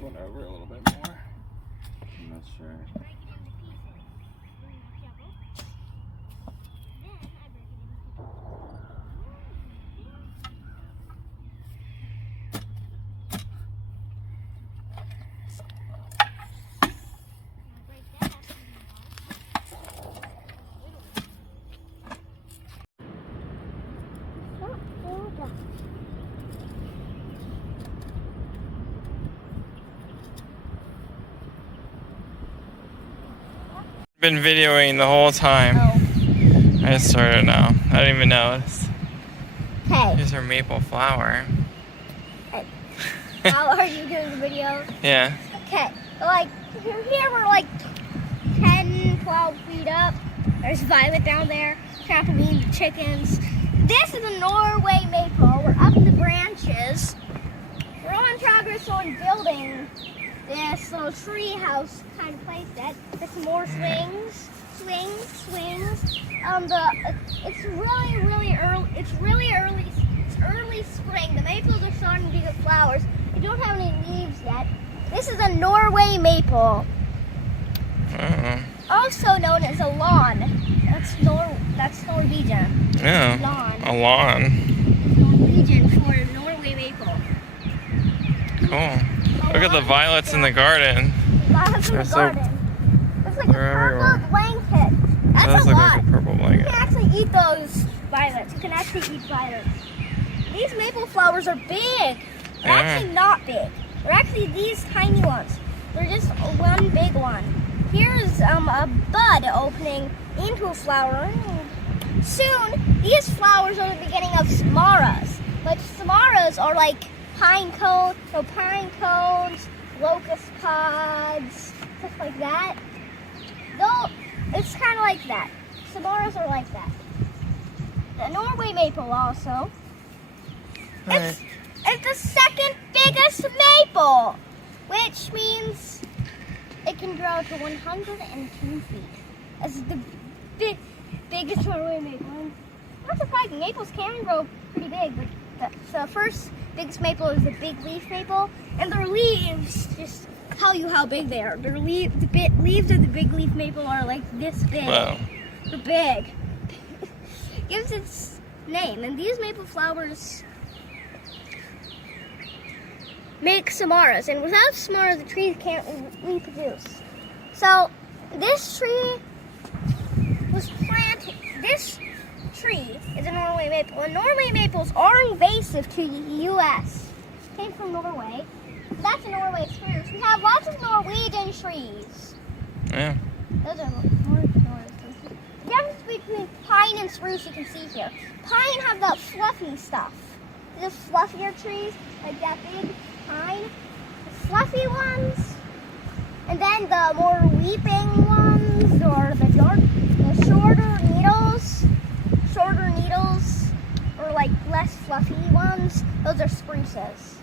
one over a little bit more. I'm not sure. Been videoing the whole time. Oh. I just started now. I didn't even notice. Hey. Here's our maple flower. How are you doing the video? Yeah. Okay. Like, here we're like 10, 12 feet up. There's Violet down there. Trampoline, the chickens. This is a Norway maple. We're up in the branches. We're on progress on building this little tree house kind of place that there's some more swings. It's really early. It's early spring. The maples are starting to get flowers. They don't have any leaves yet. This is a Norway maple, also known as a lawn. That's Norwegian. Yeah. Lawn. A lawn. Norwegian for Norway maple. Cool. Look at the violets in the garden. Violets in the garden. It's like a purple blanket. That's a lot. Like a purple You blanket. can actually eat those violets. You can actually eat violets. These maple flowers are big. They're actually not big. They're actually these tiny ones. They're just one big one. Here's a bud opening into a flower. Soon, these flowers are the beginning of samaras. But samaras are like pine cones, locust pods, stuff like that. It's kind of like that. Samaras are like that. The Norway maple also. It's the second biggest maple, which means it can grow to 102 feet. That's the biggest Norway maple. Not surprising, maples can grow pretty big, but the first biggest maple is the big leaf maple, and their leaves just tell you how big they are. The leaves of the big leaf maple are like this big. Wow. They're big. Gives its name, and these maple flowers make samaras, and without samaras, the trees can't reproduce. So this tree was planted. This tree is a Norway maple, and Norway maples are invasive to the U.S. Came from Norway. That's a Norway spruce. We have lots of Norwegian trees. Yeah. Those are Norwegian trees. The difference between pine and spruce you can see here. Pine have that fluffy stuff. The fluffier trees, like that big pine, the fluffy ones, and then the more weeping ones, or the shorter needles, or like less fluffy ones, those are spruces.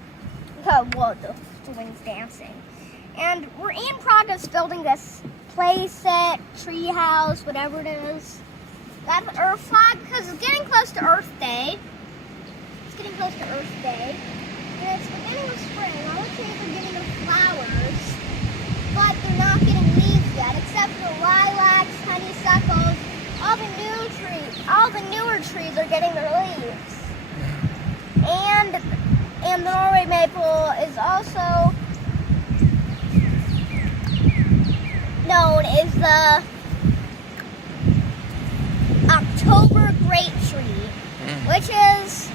Whoa, the wind's dancing. And we're in progress building this play set, tree house, whatever it is. That's the Earth flag, because it's getting close to Earth Day. And it's the beginning of spring. All the trees are getting their flowers, but they're not getting leaves yet, except for lilacs, honeysuckles, all the newer trees are getting their leaves. And the Norway maple is also known as the October grape tree, which is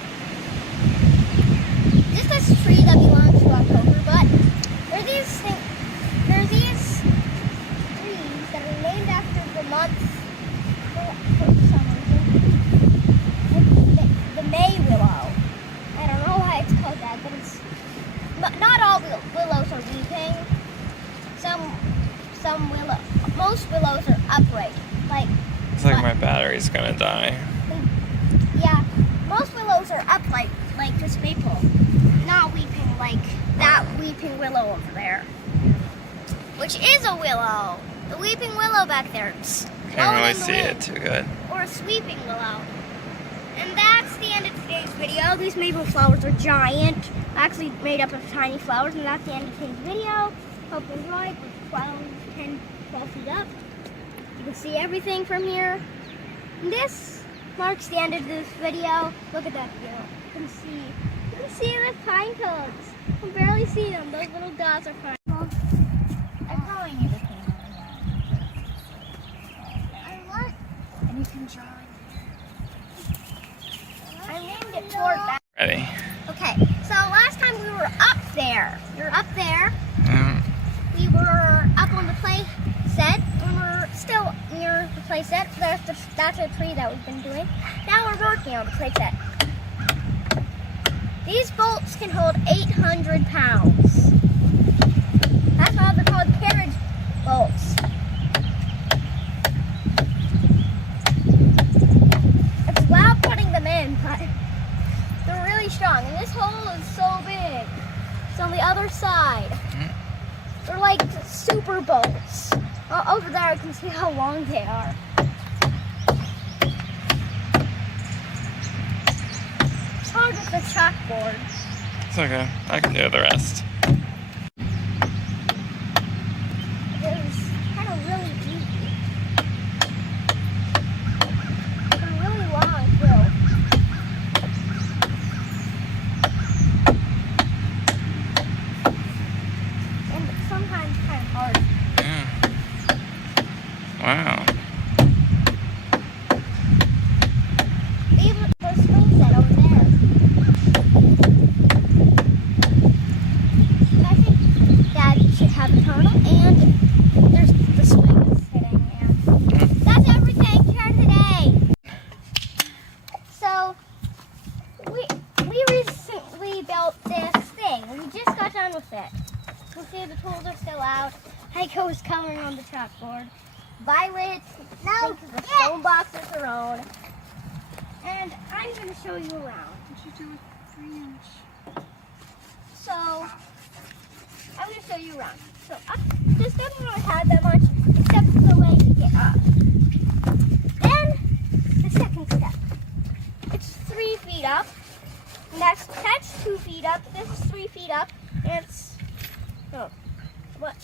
just this tree that belongs to October, but there's these trees that are named after the month for some reason. The May willow. I don't know why it's called that, but not all willows are weeping. Most willows are upright. It's like my battery's gonna die. Yeah, most willows are upright, like this maple. Not weeping like that weeping willow over there, which is a willow. The weeping willow back there. Can't really see it too good. Or a sweeping willow. And that's the end of today's video. These maple flowers are giant, actually made up of tiny flowers, and that's the end of today's video. Hope you enjoyed. We're 12 feet up. You can see everything from here. And this marks the end of this video. Look at that view. You can see the pine cones. You can barely see them. Those little dots are pine cones. I'm calling you the king. I want. And you can draw. I named it Fort Bass. Ready. Okay, so last time we were up there. We were up there. Yeah. We were up on the play set. We were still near the play set. That's a tree that we've been doing. Now we're working on the play set. These bolts can hold 800 pounds. That's why they're called carriage bolts. It's loud putting them in, but they're really strong. And this hole is so big. It's on the other side. They're like super bolts. Over there, I can see how long they are. It's hard with the chalkboard. It's okay. I can do the rest. It is kind of really deep. They're really long too. And sometimes kind of hard. Yeah. Wow. Leave the swing set over there. But I think Dad should have a tunnel, and there's the swing is sitting there. That's everything for today. So we recently built this thing. We just got done with it. You can see the tools are still out. Heiko is coloring on the chalkboard. Violet thinks the stone box is her own. And I'm going to show you around. What you do with 3-inch? So, I'm going to show you around. So, this doesn't really have that much, except for the way to get up. Then, the second step. It's 3 feet up. And that's 2 feet up. This is 3 feet up. And it's, what?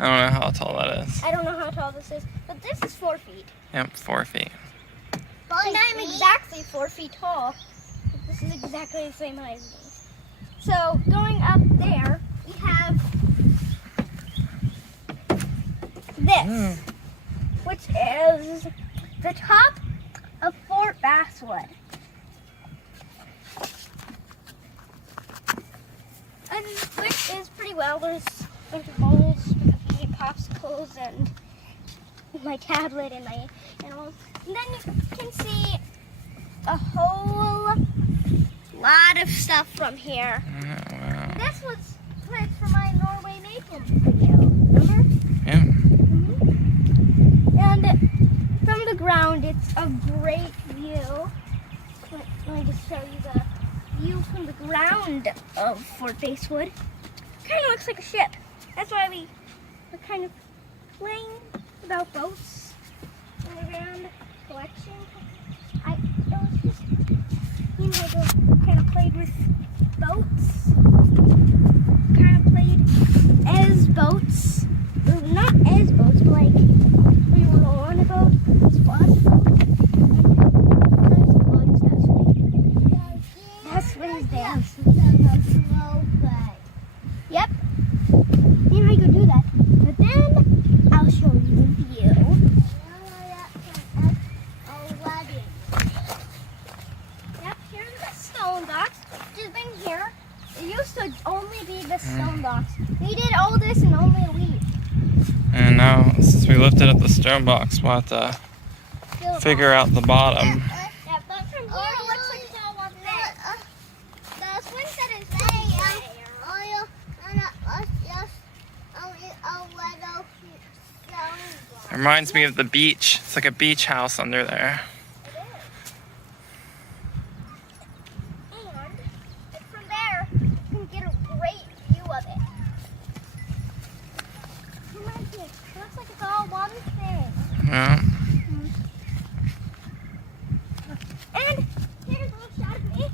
I don't know how tall that is. I don't know how tall this is, but this is 4 feet. Yep, 4 feet. And I'm exactly 4 feet tall. This is exactly the same height as me. So going up there, we have this, which is the top of Fort Basswood. And which is pretty well. There's a bunch of bowls, eat popsicles, and my tablet and my animals. And then you can see a whole lot of stuff from here. Oh, wow. This was clips from my Norway maple video, remember? Yeah. And from the ground, it's a great view. Let me just show you the view from the ground of Fort Basswood. Kind of looks like a ship. That's why we were kind of playing about boats in the ground collection. It was just, I kind of played with boats. Kind of played as boats. Or not as boats, but like we were on a boat. It's fun. That's what is there. Yep. You know how you go do that. But then I'll show you the view. Yep, here's the stone box. Which has been here. It used to only be the stone box. We did all this in only a week. And now, since we lifted up the stone box, we'll have to figure out the bottom. Yeah, but from here it looks like it's all one thing. The swing set is there. It reminds me of the beach. It's like a beach house under there. And from there, you can get a great view of it. It looks like it's all one thing. Yeah. And here's a little shot of me.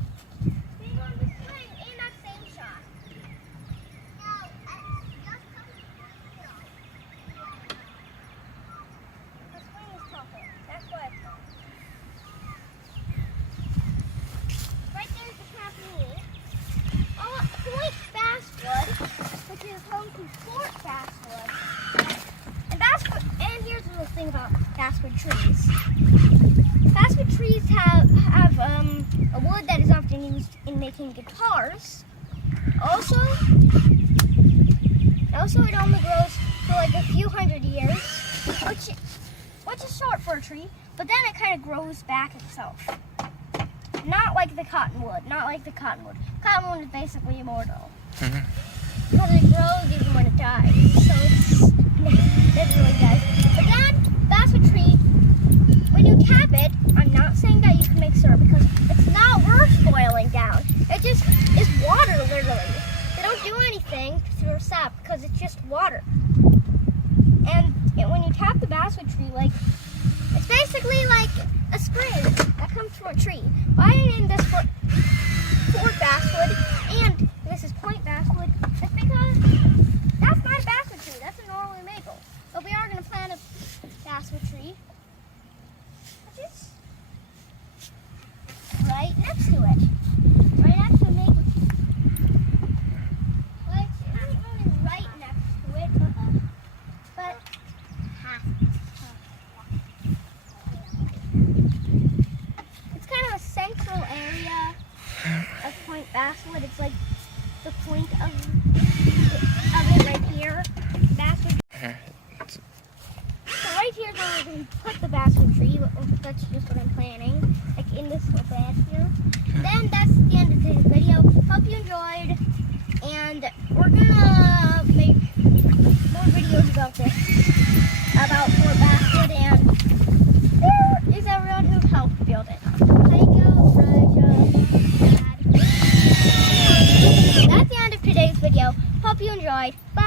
thing about basswood trees. Basswood trees have a wood that is often used in making guitars. Also, it only grows for like a few hundred years, which is short for a tree, but then it kind of grows back itself. Not like the cottonwood. Cottonwood is basically immortal. Because it grows even when it dies. So it really dies. But then, basswood tree, when you tap it, I'm not saying that you can make syrup because it's not worth boiling down. It just is water, literally. They don't do anything through sap because it's just water. And when you tap the basswood tree, like, it's basically like a spring that comes from a tree. Why I named this Fort Basswood and this is Point Basswood? It's because that's not a basswood tree. That's a Norway maple. But we are going to plant a basswood tree, which is right next to it. Right next to a maple tree. Well, it's not really right next to it, but it's kind of a central area of Point Basswood. It's like the point of it right here. Basswood. So right here is where we're going to put the basswood tree. That's just what I'm planning, like in this little bed here. Then that's the end of today's video. Hope you enjoyed, and we're gonna make more videos about this, about Fort Basswood, and where is everyone who helped build it. That's the end of today's video. Hope you enjoyed. Bye.